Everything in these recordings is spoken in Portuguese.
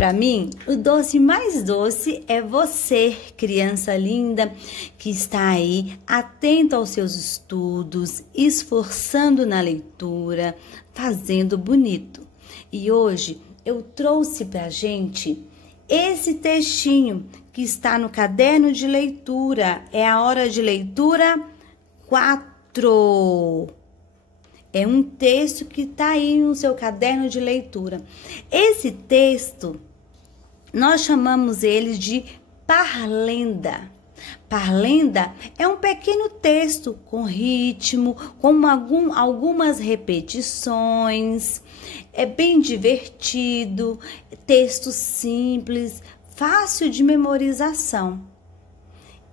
Para mim, o doce mais doce é você, criança linda, que está aí atento aos seus estudos, esforçando na leitura, fazendo bonito. E hoje eu trouxe para a gente esse textinho que está no caderno de leitura. É a hora de leitura 4. É um texto que está aí no seu caderno de leitura. Esse texto, nós chamamos ele de parlenda. Parlenda é um pequeno texto com ritmo, com algumas repetições. É bem divertido, texto simples, fácil de memorização.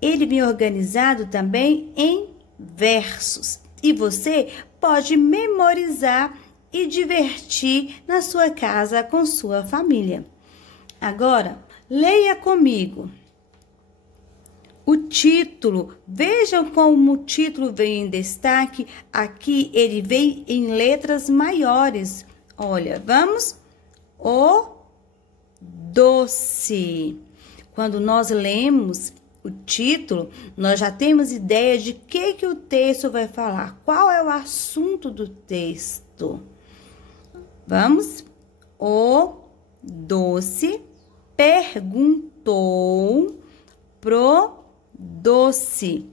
Ele vem organizado também em versos. E você pode memorizar e divertir na sua casa com sua família. Agora, leia comigo. O título, vejam como o título veio em destaque. Aqui ele veio em letras maiores. Olha, vamos? O doce. Quando nós lemos o título, nós já temos ideia de que o texto vai falar. Qual é o assunto do texto? Vamos? O doce perguntou pro doce: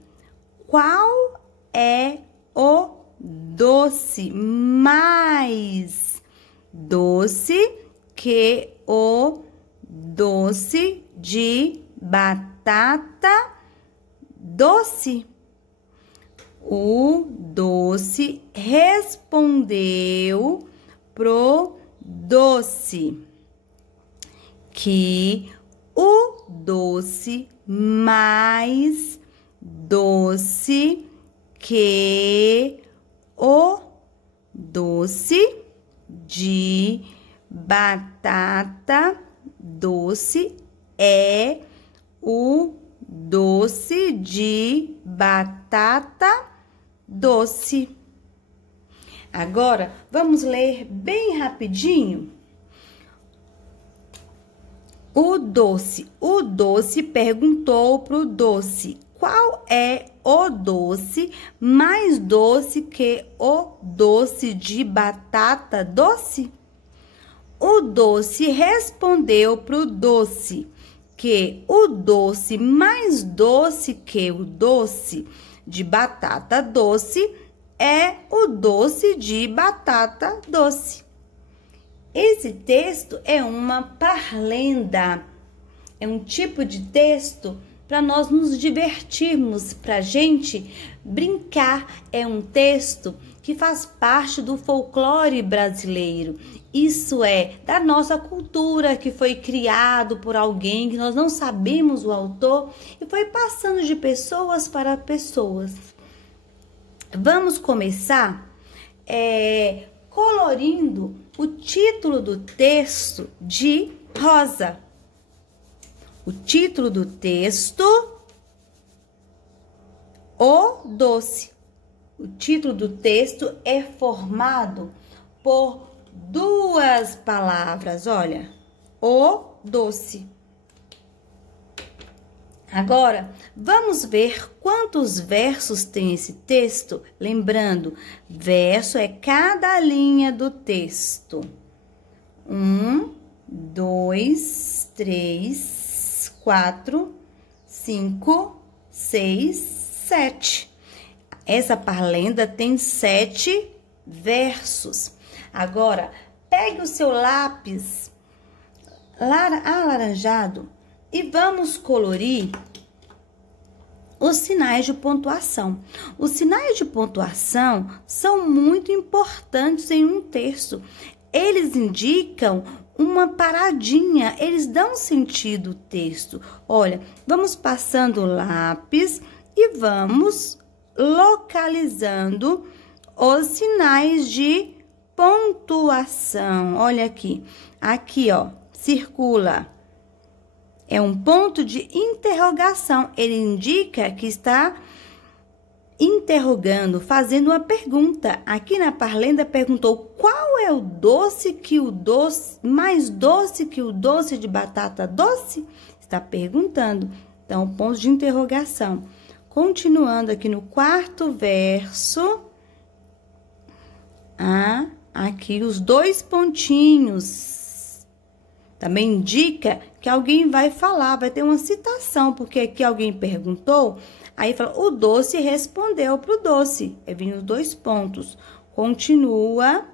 qual é o doce mais doce que o doce de batata doce? O doce respondeu pro doce que o doce mais doce que o doce de batata doce é o doce de batata doce. Agora, vamos ler bem rapidinho. O doce perguntou pro doce: qual é o doce mais doce que o doce de batata doce? O doce respondeu pro doce que o doce mais doce que o doce de batata doce é o doce de batata doce. Esse texto é uma parlenda, é um tipo de texto para nós nos divertirmos, para a gente brincar. É um texto que faz parte do folclore brasileiro. Isso é da nossa cultura, que foi criado por alguém que nós não sabemos o autor e foi passando de pessoas para pessoas. Vamos começar colorindo o título do texto de rosa. O título do texto, o doce. O título do texto é formado por duas palavras, olha, o doce. Agora, vamos ver quantos versos tem esse texto. Lembrando, verso é cada linha do texto. 1, 2, 3, 4, 5, 6, 7. Essa parlenda tem 7 versos. Agora, pegue o seu lápis alaranjado e vamos colorir os sinais de pontuação. Os sinais de pontuação são muito importantes em um texto. Eles indicam uma paradinha, eles dão sentido ao texto. Olha, vamos passando o lápis e vamos localizando os sinais de pontuação. Olha aqui. Aqui, ó, circula. É um ponto de interrogação. Ele indica que está interrogando, fazendo uma pergunta. Aqui na parlenda perguntou: qual é o doce que o doce mais doce que o doce de batata doce? Está perguntando. Então, ponto de interrogação. Continuando aqui no quarto verso, aqui os 2 pontinhos. Também indica que alguém vai falar, vai ter uma citação, porque aqui alguém perguntou, aí fala, o doce respondeu pro doce. Aí vem os 2 pontos. Continua.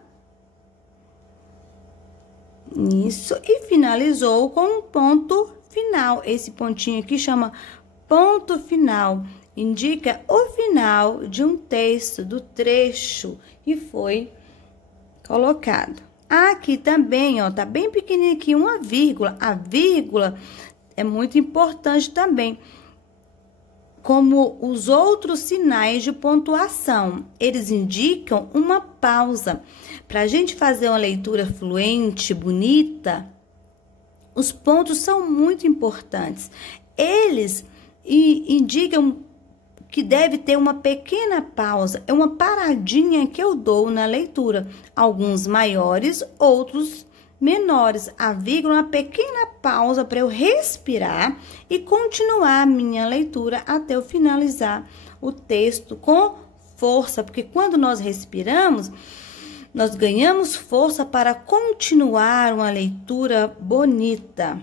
Isso, e finalizou com um ponto final. Esse pontinho aqui chama ponto final. Indica o final de um texto, do trecho que foi colocado. Aqui também, ó, tá bem pequenininho aqui, uma vírgula. A vírgula é muito importante também, como os outros sinais de pontuação. Eles indicam uma pausa. Para a gente fazer uma leitura fluente, bonita, os pontos são muito importantes. Eles indicam que deve ter uma pequena pausa, é uma paradinha que eu dou na leitura. Alguns maiores, outros menores. A vírgula é uma pequena pausa para eu respirar e continuar a minha leitura até eu finalizar o texto com força, porque quando nós respiramos, nós ganhamos força para continuar uma leitura bonita.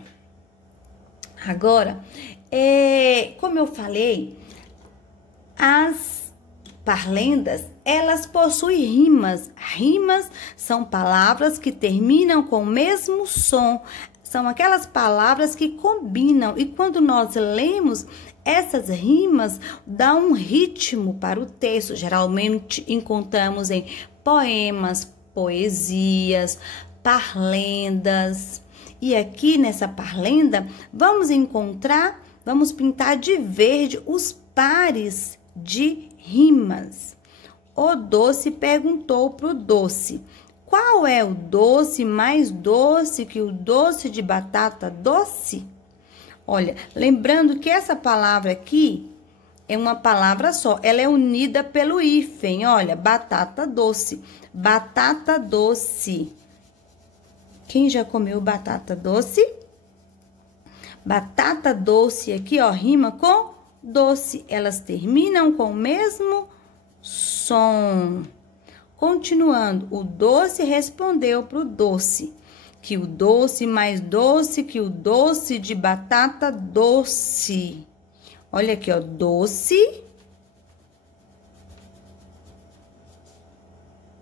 Agora, como eu falei, as parlendas, elas possuem rimas. Rimas são palavras que terminam com o mesmo som. São aquelas palavras que combinam. E quando nós lemos, essas rimas dão um ritmo para o texto. Geralmente encontramos em poemas, poesias, parlendas. E aqui nessa parlenda, vamos pintar de verde os pares de rimas. O doce perguntou pro doce: qual é o doce mais doce que o doce de batata doce? Olha, lembrando que essa palavra aqui é uma palavra só, ela é unida pelo hífen. Olha, batata doce, batata doce. Quem já comeu batata doce? Batata doce aqui, ó, rima com doce, elas terminam com o mesmo som. Continuando, o doce respondeu pro doce que o doce mais doce que o doce de batata doce. Olha aqui, ó, doce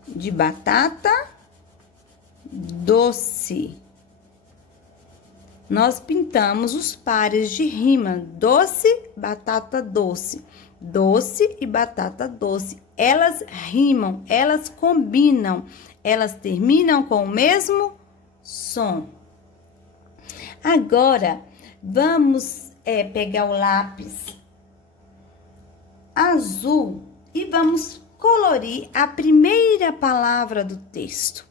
de batata doce. Nós pintamos os pares de rima, doce, batata doce, doce e batata doce. Elas rimam, elas combinam, elas terminam com o mesmo som. Agora, vamos pegar o lápis azul e vamos colorir a primeira palavra do texto.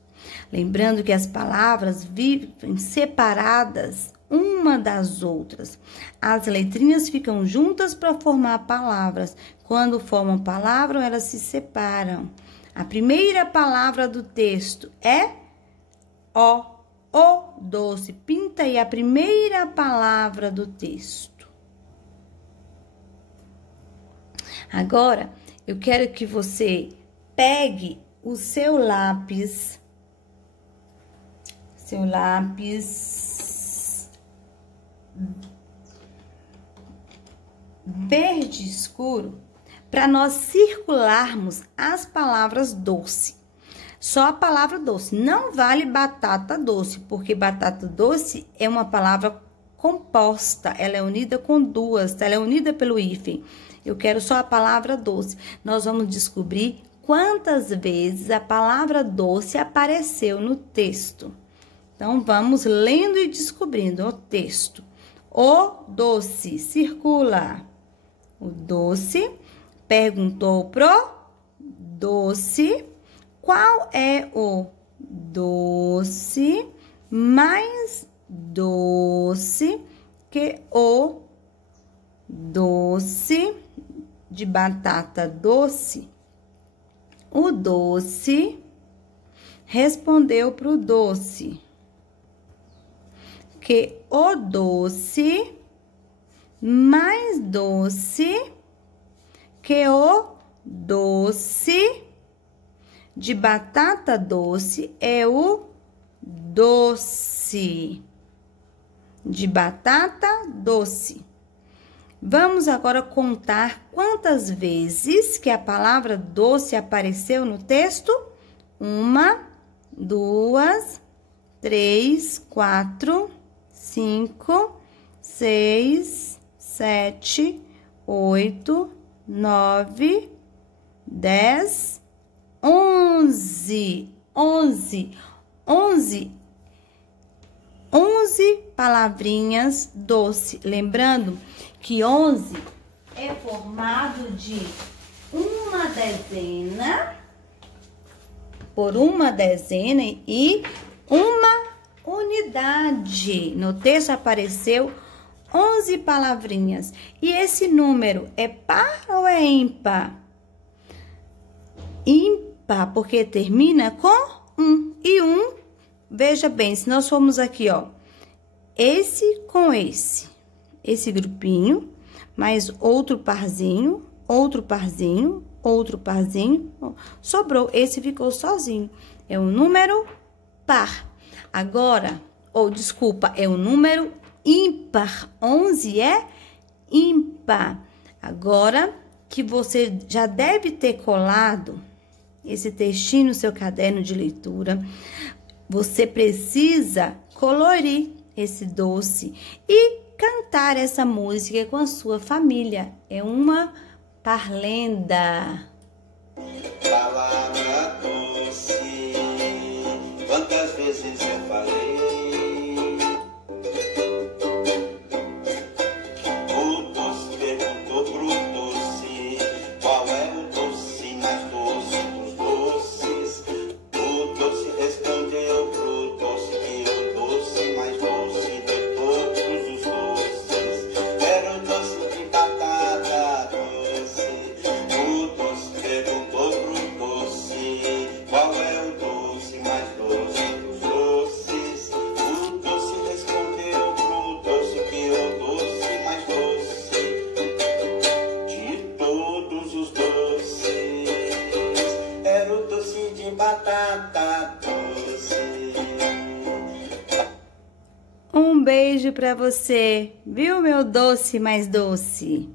Lembrando que as palavras vivem separadas uma das outras. As letrinhas ficam juntas para formar palavras. Quando formam palavra, elas se separam. A primeira palavra do texto é o doce. Pinta aí a primeira palavra do texto. Agora, eu quero que você pegue o seu lápis verde escuro, para nós circularmos as palavras doce. Só a palavra doce. Não vale batata doce, porque batata doce é uma palavra composta, ela é unida com duas, ela é unida pelo hífen. Eu quero só a palavra doce. Nós vamos descobrir quantas vezes a palavra doce apareceu no texto. Então, vamos lendo e descobrindo o texto. O doce circula. O doce perguntou pro doce qual é o doce mais doce que o doce de batata doce, o doce respondeu para o doce que o doce mais doce que o doce de batata doce é o doce de batata doce. Vamos agora contar quantas vezes que a palavra doce apareceu no texto? 1, 2, 3, 4, 5, 6, 7, 8, 9, 10, 11. 11 palavrinhas doce. Lembrando que 11 é formado de uma dezena por uma dezena e uma unidade. No texto apareceu 11 palavrinhas. E esse número é par ou é ímpar? Ímpar, porque termina com 1. E 1, veja bem, se nós formos aqui, ó, esse com esse grupinho, mais outro parzinho, outro parzinho, outro parzinho, sobrou, esse ficou sozinho. É um número par. Agora, desculpa, é um número ímpar. 11 é ímpar. Agora que você já deve ter colado esse textinho no seu caderno de leitura, você precisa colorir esse doce e cantar essa música com a sua família. É uma parlenda. Palavra doce, quantas vezes eu falei? O doce perguntou pro doce, qual é o doce mais doce dos doces? O doce respondeu pro doce que o doce mais doce de todos os doces era o doce de batata doce. O doce perguntou pro doce, qual é o doce mais doce dos doces? O doce respondeu pro doce que o doce mais doce de todos os doces era o doce de batata doce. Um beijo para você, viu, meu doce mais doce?